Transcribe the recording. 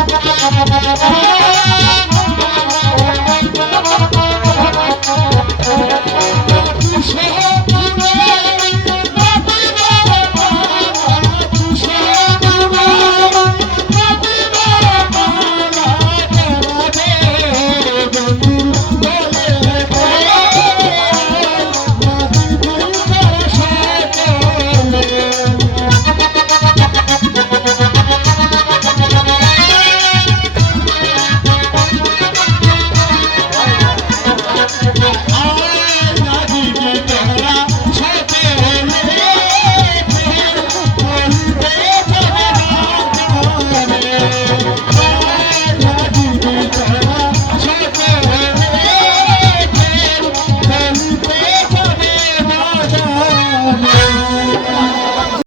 Thank you.